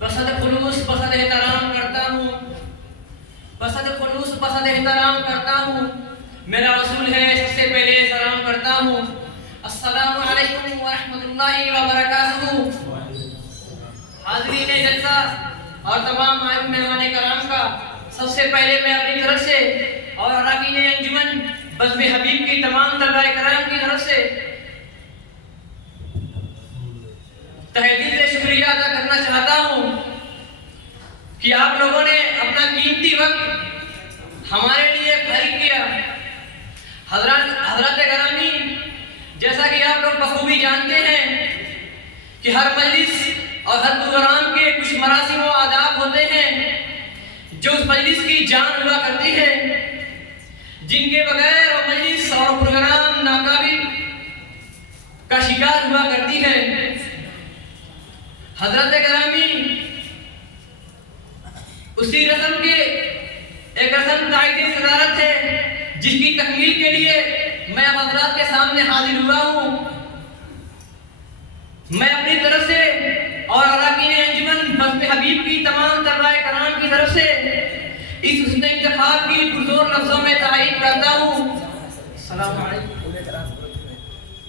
بسد خلوص پسند احترام کرتا ہوں، بسد خلوص پسند احترام کرتا ہوں، میرا رسول ہے سب سے پہلے سلام کرتا ہوں۔ السلام علیکم ورحمۃ اللہ وبرکاتہ۔ حاضرین جلسہ اور تمام مہمان کرام کا سب سے پہلے میں اپنی طرف سے اور اراکین انجمن بزم حبیب کی تمام طلبہ کرام کی طرف سے تہہ دل سے شکریہ ادا کرنا چاہتا ہوں کہ آپ لوگوں نے اپنا قیمتی وقت ہمارے لیے فارغ کیا۔ حضرات گرامی، جیسا کہ آپ لوگ بخوبی جانتے ہیں کہ ہر مجلس اور ہر پروگرام کے کچھ مراسم و آداب ہوتے ہیں جو اس مجلس کی جان ہوا کرتی ہے، جن کے بغیر وہ مجلس اور پروگرام ناقابل کا شکار ہوا کرتی ہے۔ حضرت گرامی، اسی رسم کے ایک رسم تائید صدارت ہے جس کی تکمیل کے لیے میں اب حضرات کے سامنے حاضر ہوا ہوں۔ میں اپنی طرف سے اور اراکین انجمن بزم حبیب کی تمام طلبہ کرام کی طرف سے اس حسن انتخاب کی پرزور لفظوں میں تائید کرتا ہوں۔ السلام علیکم۔